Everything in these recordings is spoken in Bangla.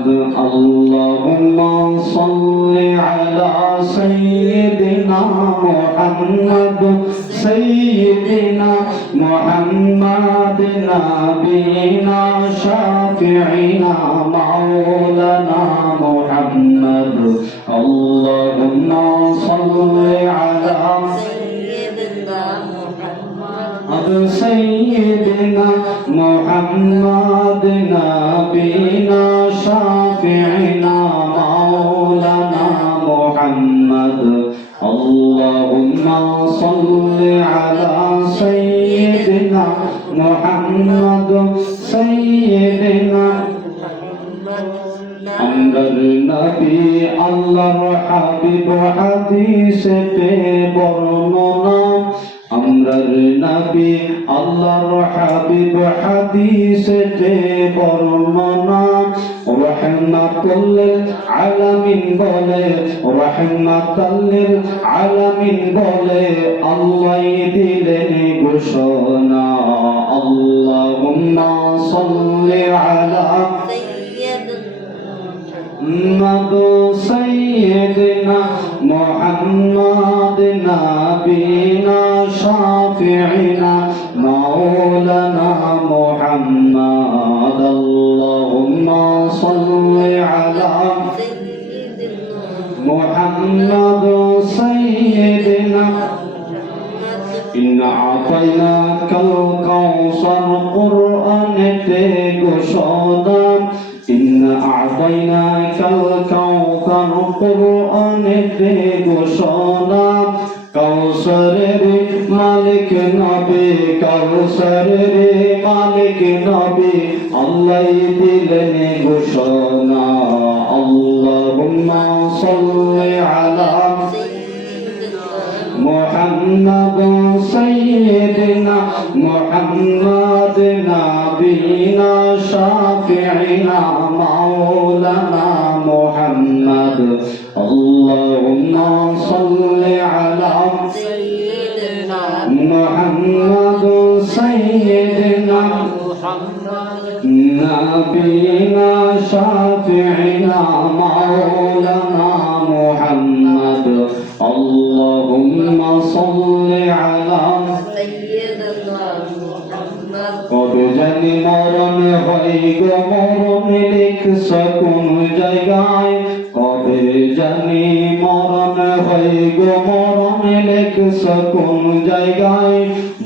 محمد اللهم صل على سيدنا محمد سيدنا محمد نبينا شافعنا مولانا محمد اللهم صل على سيدنا محمد نبينا شافعنا مولانا محمد اللهم صل على سيدنا محمد سيدنا আমরার নবী আল্লাহর হাবিব হাদিসেতে বর্ণনা আমরার নবী আল্লাহর হাবিব হাদিসেতে বর্ণনা রাহমাতুল লিল আলামিন বলে রাহমাতুল লিল আলামিন বলে আল্লাহ দিলেন ঘোষণা আল্লাহুম্মা সাল্লি আলা محمد سيدنا محمد نبينا شافعنا مولانا محمد اللهم صل على محمد سيدنا إن أعطيناك الكوثر قرآن تغشونا إن أعطيناك الكوثر قرآن تغشونا كوثر مالك نبي كوثر مالك نبي الله يدلن غشونا اللهم صل على محمد سيدنا محمد نبينا شافعنا مولانا محمد اللهم صل على سيدنا محمد سيدنا نبينا شافعنا مولانا محمد اللهم صل على سيدنا محمد কবে জানি মরণ হয় গো মরণ লিখছ কোন জায়গায় কবে জানি মরণ হয় গো মরণ লিখছ কোন জায়গায়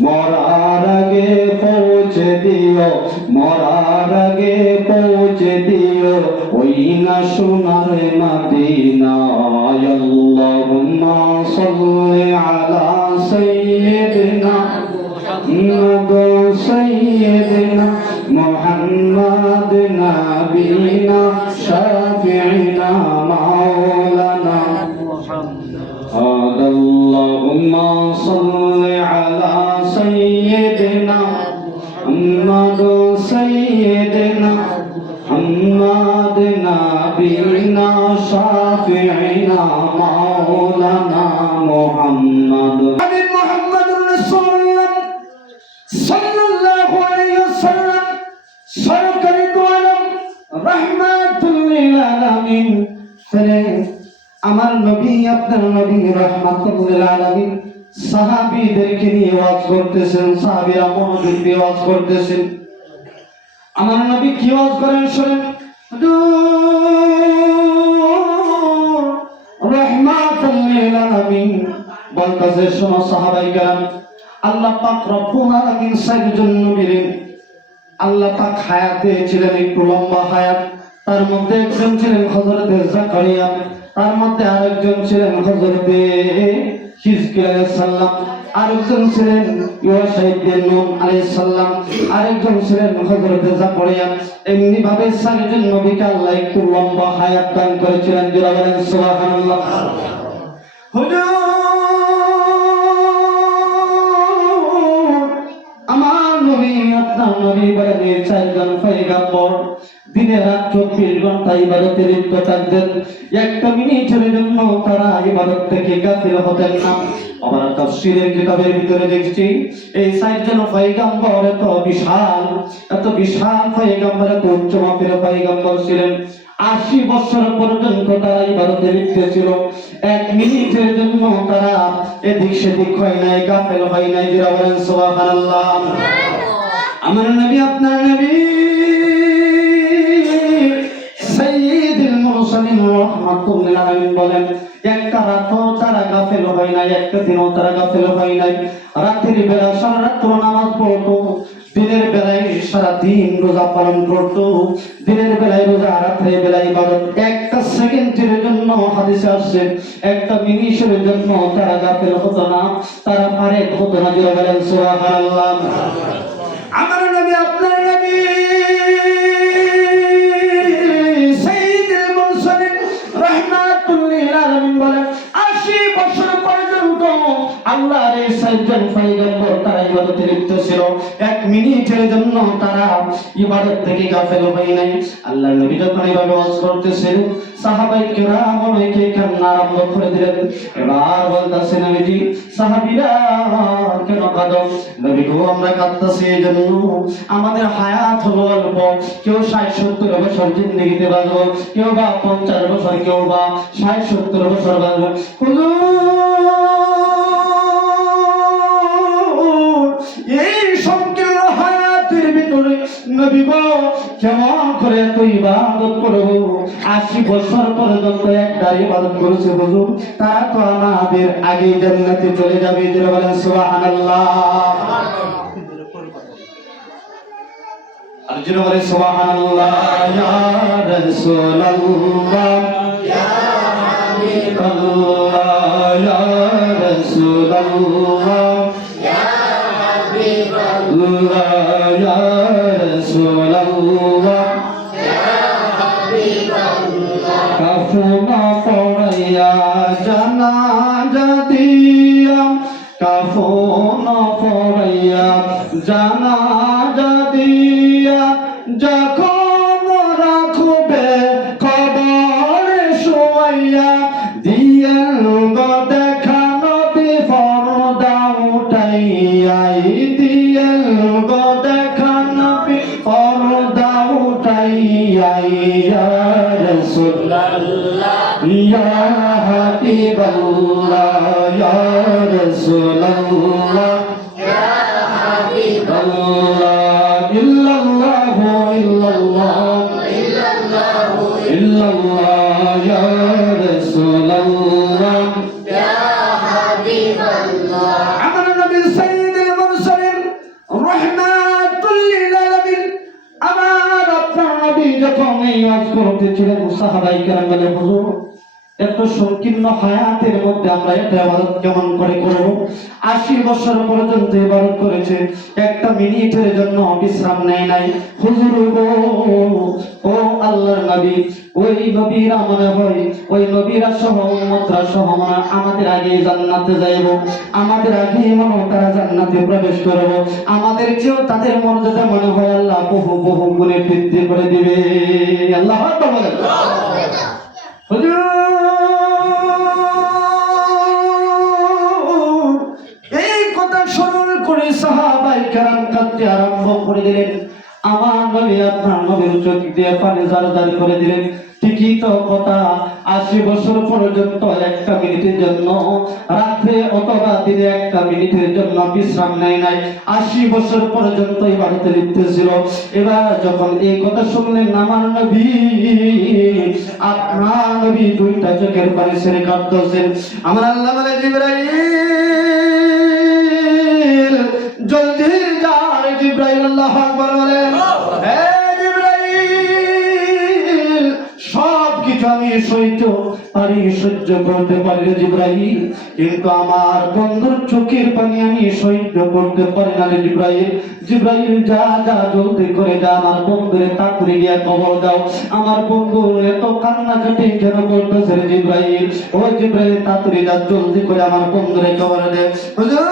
মরার আগে পৌঁছে দিও মরার আগে পৌঁছে দিও ওই না সোনার মদিনা আল্লাহুম্মা সাল্লি আলা সাইয়্যিদিনা محمد سيدنا محمد نبينا شافعنا مولانا محمد اللهم صل على سيدنا محمد سيدنا محمد نبينا شافعنا مولانا محمد محمد رسول الله সাল্লাল্লাহু আলাইহি ওয়াসাল্লাম সরকারি দোয়ালাম রাহমাতুল লিল আলামিন আমার নবী আপনার নবী রাহমাতুল লিল আলামিন সাহাবীদেরকে নিয়ে ওয়াজ করতেছেন সাহাবীরা মনোযোগ দিয়ে ওয়াজ করতেছেন আমার নবী কি ওয়াজ করেন শুনেন রাহমাতুল লিল আলামিন বলতেছে শোনো সাহাবায়ে কেরাম আল্লাহ পাক রব্বুল আলামিন চারজন নবীর আল্লাহ পাক হায়াত দিয়েছিলেন একটু লম্বা হায়াত তার মধ্যে একজন ছিলেন হযরত জাকারিয়া তার মধ্যে আরেকজন ছিলেন হযরত হিজকিল আলাইহিস সালাম আরেকজন ছিলেন ইউসাইদ নূহ আলাইহিস সালাম আরেকজন ছিলেন হযরত জাকারিয়া এমনি ভাবে চারজন নবীকে আল্লাহ একটু লম্বা হায়াত দান করেছিলেন যারা বলেন সুবহানাল্লাহ হুজুর নবী বলেন চারজন পয়গম্বর দিনে রাত 24 ঘন্টা ইবাদতে লিপ্ত থাকতেন একটা মিনিটের জন্য তারা ইবাদত থেকে গাফিল হতেন না আমরা তাফসীরের কিতাবের ভিতরে দেখছি এই চারজন পয়গম্বর এত বিশাল পয়গম্বর এত উচ্চ মাপের পয়গম্বর ছিলেন 80 বছর পর্যন্ত তারা ইবাদতে লিপ্ত ছিল। 1 মিনিটের জন্য তারা এদিক সেদিক হয় নাই, গাফেল হয় নাই। যারা বলেন সুবহানাল্লাহ। আমার নবী, আপনার নবী সাইয়্যিদুল মুরসালিন রাহমাতুল লিল আলামিন বলেন, একটা রাতও তারা গাফেল হয় নাই, একটা দিনও তারা গাফেল হয় নাই। রাতের বেলা সারা রাত নামাজ পড়তো, দিনের বেলায় সারা দিন রোজা পালন করতো, দিনের বেলায় রোজা, রাতের বেলায় ইবাদত। একটা সেকেন্ডের জন্য হাদিসে আসছে, একটা মিনিটের জন্য তারা গাফেল হতো না, তারা ফারেক হতো না। যারা বলেন সুবহানাল্লাহ। আমার নবী, আপনার নবী সাইয়্যিদুল মুরসালিন রাহমাতুল লিল আলামিন বলেন, 80 বছর পর্যন্ত আল্লাহর এই 4 জন পয়গম্বর তারা ইবাদতে লিপ্ত ছিল। 1 মিনিটের জন্য তারা ইবাদত থেকে গাফেল হয় নাই। আল্লাহর নবী যখন এইভাবে ওয়াজ করতেছেন, সাহাবায়ে কেরাম অনেকে কান্না আরম্ভ করে দিলেন। এবার বলতেছেন, নবীজি, সাহাবীরা কেন কাঁদো? নবী গো, আমরা কাঁদতেছি এই জন্য আমাদের হায়াত হলো অল্প। কেউ 60-70 বছর জিন্দেগিতে বাঁচবো, কেউ বা 50 বছর, কেউ বা 60-70 বছর বাঁচবো। এই সংকীর্ণ হায়াতের ভিতরে নবী গো কেমন করে এত ইবাদত করব? 80 বছর পর্যন্ত একটা ইবাদত করেছে হুজুর, তারা তো আমাদের আগে জান্নাতে চলে যাবে। যারা বলেন সুবহানাল্লাহ। আর যারা বলেন সুবহানাল্লাহ। ইয়া রাসূলুল্লাহ, ইয়া হাবিবাল্লাহ, ইয়া রাসূলুল্লাহ, ইয়া হাবিবাল্লাহ, ইয়া রাসূলুল্লাহ, ইয়া হাবিবাল্লাহ। কাফনা পড়াইয়া জানাজা দিয়া, কাফনা পড়াইয়া জানাজা দিয়া, যখন রাখবে কবরে শোয়াইয়া, দিয়েন গো দেখা নবী পর্দা উঠাইয়া, দিয়েন গো দেখা নবী পর্দা উঠাইয়া। ইয়া রাসূলুল্লাহ, ইয়া হাবিবাল্লাহ, ইয়া রাসূলুল্লাহ, ইয়া হাবিবাল্লাহ। ইল্লাল্লাহু ইল্লাল্লাহ, ইল্লাল্লাহু ইল্লাল্লাহ, ইয়া রাসূলুল্লাহ, ইয়া হাবিবাল্লাহ। আমার নবী সাইয়্যিদুল মুরসালিন রাহমাতুল লিল আলামিন, আমার আপনার নবী যখন এই ওয়াজ করতেছিলেন, সাহাবায়ে কেরাম বলে, হুজুর এত সংকীর্ণ হায়াতের মধ্যে আমরা এটা ইবাদত কেমন করে করব? 80 বছর পর্যন্ত ইবাদত করেছে, একটা মিনিটের জন্য বিশ্রাম নেয় নাই। হুজুর গো, ও আল্লাহর নবী, ওই নবীরা মনে হয়, ওই নবীরা সহ উম্মতরা সহ আমাদের আগে জান্নাতে যাইব, আমাদের আগে মনে তারা জান্নাতে প্রবেশ করব, আমাদের চেয়েও তাদের মর্যাদা মনে হয় আল্লাহ বহু বহু গুণে বৃদ্ধি করে দিবে। আল্লাহু আকবার বলেন। হুজুর এই কথা স্মরণ করে সাহাবায়ে কেরাম কাঁদতে আরম্ভ করে দিলেন। আমার নবী, আপনার নবীর চোখ দিয়ে পানি জারজার করে দিলেন। ঠিকই তো কথা, 80 বছর পর্যন্ত একটা মিনিটের জন্য রাত্রে অথবা দিনে একটা মিনিটের জন্য বিশ্রাম নেয় নাই, 80 বছর পর্যন্ত ইবাদতে লিপ্ত ছিল। এবার যখন এই কথা শুনলেন আমার নবী, আপনার নবী দুইটা চোখের পানি ছেড়ে কাঁদতেছেন। আমার আল্লাহ বলে, জিবরাইল জলদি যা রে জিবরাইল। আল্লাহু আকবার বলেন। হে জিবরাইল, সব কিছু আমি সহ্য পারি, সহ্য করতে পারি রে জিবরাইল, কিন্তু আমার বন্ধুর চোখের পানি আমি সহ্য করতে পারি না রে জিবরাইল। জিবরাইল যা যা জলদি করে যা, আমার বন্ধুরে তাড়াতাড়ি গিয়া খবর দাও, আমার বন্ধু এত কান্নাকাটি কেন করতেছে রে জিবরাইল। ও জিবরাইল, তাড়াতাড়ি যা, জলদি করে আমার বন্ধুরে খবর দে। হুজুর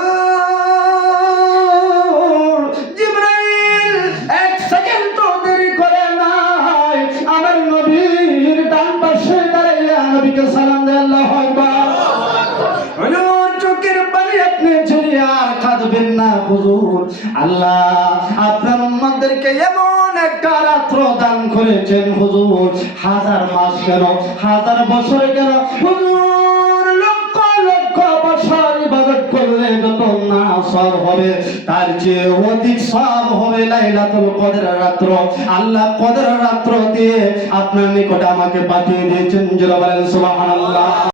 জিবরাইল এক সেকেন্ড তো দেরি করে নাই, আমার নবীর ডান পাশে দাঁড়াইয়া নবীকে সালাম দেয়। আল্লাহু আকবার। হুজুর চোখের পানি আপনি ঝরিয়ে আর কাঁদবেন না হুজুর, আল্লাহ আপনার উম্মতদেরকে এমন একটা রাত্র দান করেছেন হুজুর, হাজার মাস কেন, হাজার বছর কেন হুজুর, লক্ষ লক্ষ বছর ইবাদত করলে যত না সওয়াব হবে, তার চেয়ে অধিক সওয়াব হবে লাইলাতুল কদরের রাত্র। আল্লাহ কদরের রাত্র দিয়ে আপনার নিকটে আমাকে পাঠিয়ে দিয়েছেন। জোরে বলেন সুবহানাল্লাহ।